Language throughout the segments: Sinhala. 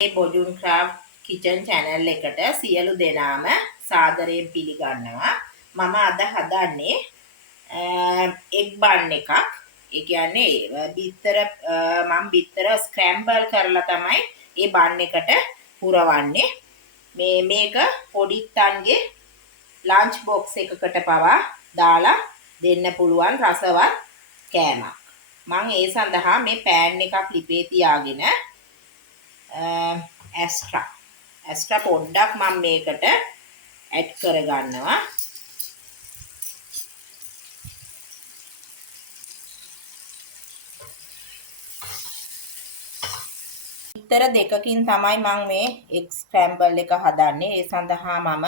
මේ බොජුන් ක්‍රාෆ්ට් කිචන් channel එකට සියලු දෙනාම සාදරයෙන් පිළිගන්නවා. මම අද හදන්නේ egg bun එකක්. ඒ කියන්නේ බිත්තර ස්ක්‍රැම්බල් කරලා තමයි මේ bun එකට පුරවන්නේ. මේක පොඩිත්තන්ගේ ලන්ච් බොක්ස් එකකට පවා දාලා දෙන්න පුළුවන් රසවත් කෑමක්. මම ඒ සඳහා මේ පෑන් එකක් ලිපේ තියාගෙන ඇස්ට්‍රා පොඩ්ඩක් මම මේකට ඇඩ් කරගන්නවා. බිත්තර දෙකකින් තමයි මම මේ එග් ස්ක්‍රැම්බල් එක හදන්නේ. ඒ සඳහා මම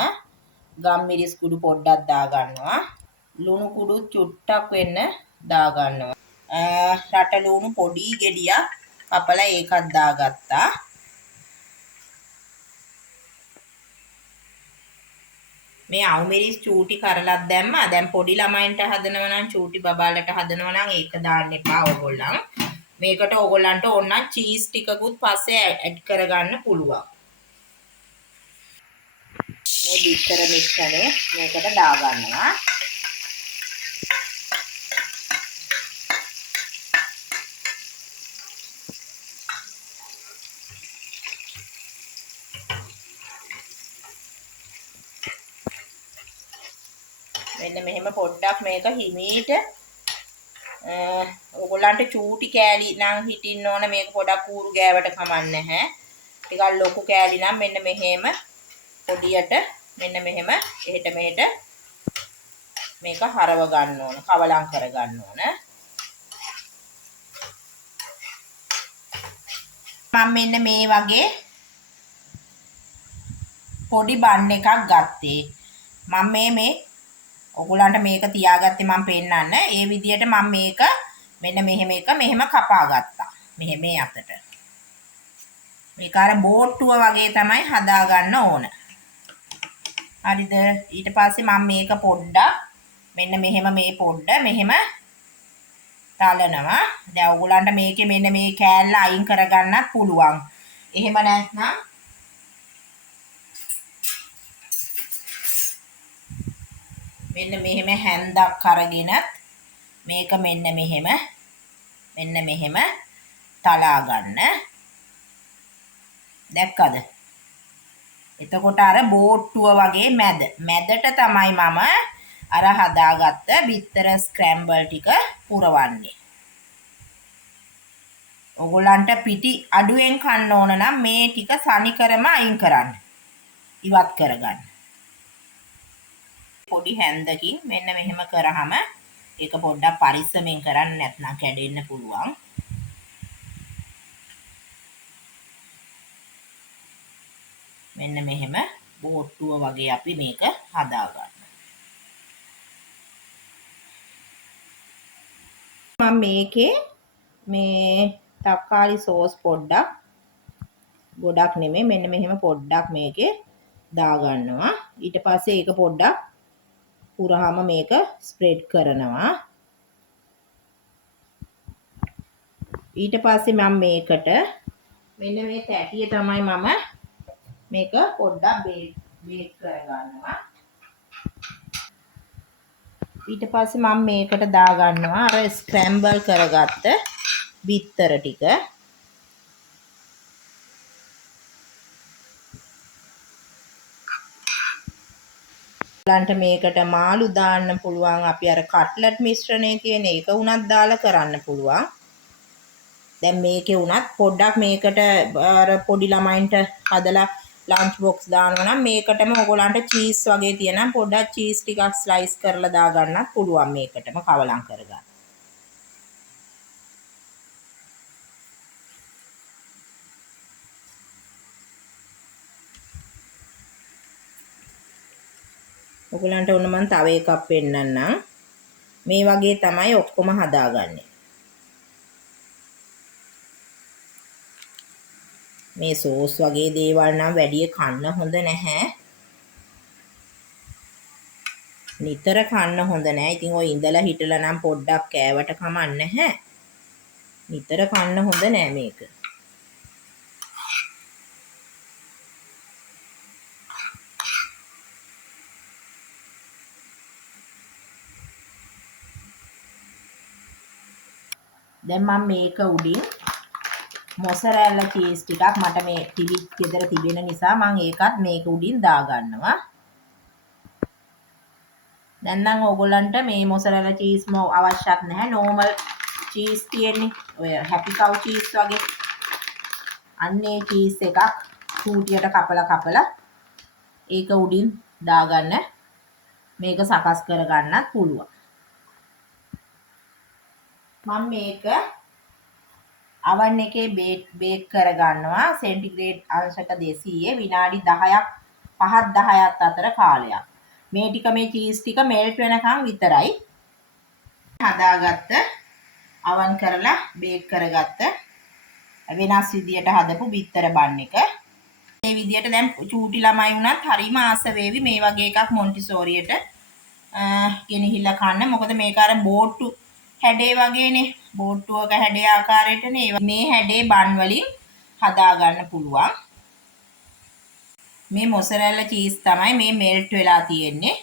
ගම්මිරිස් කුඩු පොඩ්ඩක් දාගන්නවා. ලුණු කුඩු චුට්ටක් වෙන්න දාගන්නවා. රට ලුණු පොඩි ගෙඩියක් කපලා ඒකත් දාගත්තා. මේ අවුමිරිස් චූටි කරලක් දැම්මා. දැන් පොඩි ළමයින්ට හදනවා නම් චූටි බබාලට හදනවා නම් ඒක දාන්න එපා ඕගොල්ලන්. මේකට ඕගොල්ලන්ට ඕන චීස් ටිකකුත් පස්සේ ඇඩ් කරගන්න පුළුවන්. මේ බිත්තර මිශ්‍රණය මේකට දාගන්නවා. මෙන්න මෙහෙම පොඩ්ඩක් මේක හිමීට ඕගොල්ලන්ට චූටි කෑලි නම් හිටින්න ඕන. මේක පොඩක් කූරු ගෑවට කමක් නැහැ. ටිකක් ලොකු කෑලි නම් මෙන්න මෙහෙම පොඩියට මෙන්න මෙහෙම එහෙට මෙහෙට මේක හරව ගන්න ඕන. කවලම් කර ගන්න ඕන. මම මෙන්න මේ වගේ පොඩි බන් එකක් ගත්තේ. මම මේ ඔයගොල්ලන්ට මේක තියාගත්තේ මම පෙන්නන්න. ඒ විදිහට මම මේක මෙන්න මෙහෙම මෙහෙම කපා ගත්තා. මෙහෙම අතට. මේක අර බෝට්ටුව වගේ තමයි හදා ගන්න ඕන. හරිද? ඊට පස්සේ මම මේක පොඩ්ඩක් මෙන්න මෙහෙම මේ පොඩ්ඩ මෙහෙම තලනවා. දැන් ඔයගොල්ලන්ට මේකේ මෙන්න මේ කෑල්ල අයින් කරගන්නත් පුළුවන්. එහෙම නැත්නම් මෙන්න මෙහෙම හැන්දක් අරගෙනත් මේක මෙන්න මෙහෙම තලා ගන්න. දැක්කද? එතකොට අර බෝට්ටුව වගේ මැදට තමයි මම අර හදාගත්ත බිත්තර ස්ක්‍රැම්බල් ටික පුරවන්නේ. ඔයගොල්ලන්ට පිටි අඩුවෙන් කන්න ඕන නම් මේ ටික සනිකරම අයින් කරන්න. ඉවත් කරගන්න. පොඩි හැන්දකින් මෙන්න මෙහෙම කරාම ඒක පොඩ්ඩක් පරිස්සමෙන් කරන්න නැත්නම් කැඩෙන්න පුළුවන්. මෙන්න මෙහෙම බෝට්ටුව වගේ අපි මේක හදා ගන්න. මම මේකේ මේ තක්කාලි සෝස් පොඩ්ඩක් ගොඩක් නෙමෙයි මෙන්න මෙහෙම පොඩ්ඩක් මේකේ දා ගන්නවා. ඊට පස්සේ ඒක පොඩ්ඩක් පුරාම මේක ස්ප්‍රෙඩ් කරනවා. ඊට පස්සේ මම මේකට මෙන්න මේ තැටිය තමයි මම මේක පොඩ්ඩක් බේක් කරගන්නවා. ඊට පස්සේ මම මේකට දා ගන්නවා අර ස්ක්‍රැම්බල් කරගත්ත බිත්තර ටික. ඔයගලන්ට මේකට මාළු දාන්න පුළුවන්. අපි අර කට්ලට් මිශ්‍රණය තියෙන ඒක උනත් දාලා කරන්න පුළුවන්. දැන් මේකේ උනත් පොඩ්ඩක් මේකට අර පොඩි ළමයින්ට හදලා ලන්ච් බොක්ස් දානවා නම් මේකටම ඔයගලන්ට චීස් වගේ තියෙනම් පොඩ්ඩක් චීස් ටිකක් ස්ලයිස් කරලා දා ගන්නත් පුළුවන්. මේකටම කවලම් කරගන්න. ඔයගලන්ට ඕන මම තව එකක් පෙන්නන්නම්. මේ වගේ තමයි ඔක්කොම හදාගන්නේ. මේ සෝස් වගේ දේවල් නම් වැඩි කන්න හොඳ නැහැ. නිතර කන්න හොඳ නැහැ. ඉතින් ඔය ඉඳලා හිටලා නම් පොඩ්ඩක් කෑවට කමක් නැහැ. නිතර කන්න හොඳ නෑ මේක. දැන් මම මේක උඩින් මොසරැල්ලා චීස් ටිකක් මට මේ ගෙදර තිබෙන නිසා මම ඒකත් මේක උඩින් දාගන්නවා. දැන් නම් ඕගොල්ලන්ට මේ මොසරැල්ලා චීස් අවශ්‍යත් නැහැ. නෝමල් චීස් තියෙන්නේ. ඔය හැපි කව් චීස් වගේ. අන්නේ චීස් එකක් කූටියට කපලා ඒක උඩින් දාගන්න. මේක සකස් කරගන්නත් පුළුවන්. මම මේක oven එකේ බේක් කරගන්නවා සෙන්ටිග්‍රේඩ් අංශක 200 විනාඩි 10ක් 5-10ක් අතර කාලයක්. මේ ටික මේ චීස් ටික මෙල්ට් වෙනකන් විතරයි. හදාගත්ත oven කරලා බේක් කරගත්ත වෙනස් විදියට හදපු බිත්තර බන් එක. මේ විදියට දැන් චූටි ළමයි වුණත් හරිම ආස වේවි මේ වගේ එකක් මොන්ටිසෝරියට ගෙනහිල්ලා කන්න. මොකද මේක අර බෝට්ටු හැඩේ වගේනේ. බෝට්ටුවක හැඩේ ආකාරයටනේ මේ හැඩේ බන් වලින් හදා ගන්න පුළුවන්. මේ මොසරැල්ලා චීස් තමයි මේ මෙල්ට් වෙලා තියෙන්නේ.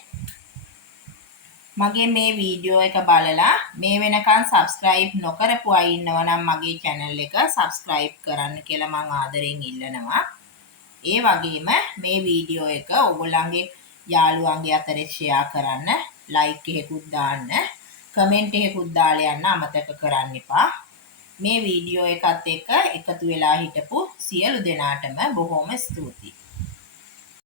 මගේ මේ වීඩියෝ එක බලලා මේ වෙනකන් subscribe නොකරපු අය ඉන්නවා නම් මගේ channel එක subscribe කරන්න කියලා මම ආදරෙන් ඉල්ලනවා. ඒ වගේම මේ වීඩියෝ එක ඔයගොල්ලන්ගේ යාළුවන්ගේ අතරේ share කරන්න, like එකකුත් දාන්න, comment එකකුත් දාලා යන්න අමතක කරන්න එපා. මේ වීඩියෝ එකත් එක්ක එකතු වෙලා හිටපු සියලු දෙනාටම බොහොම ස්තුතියි.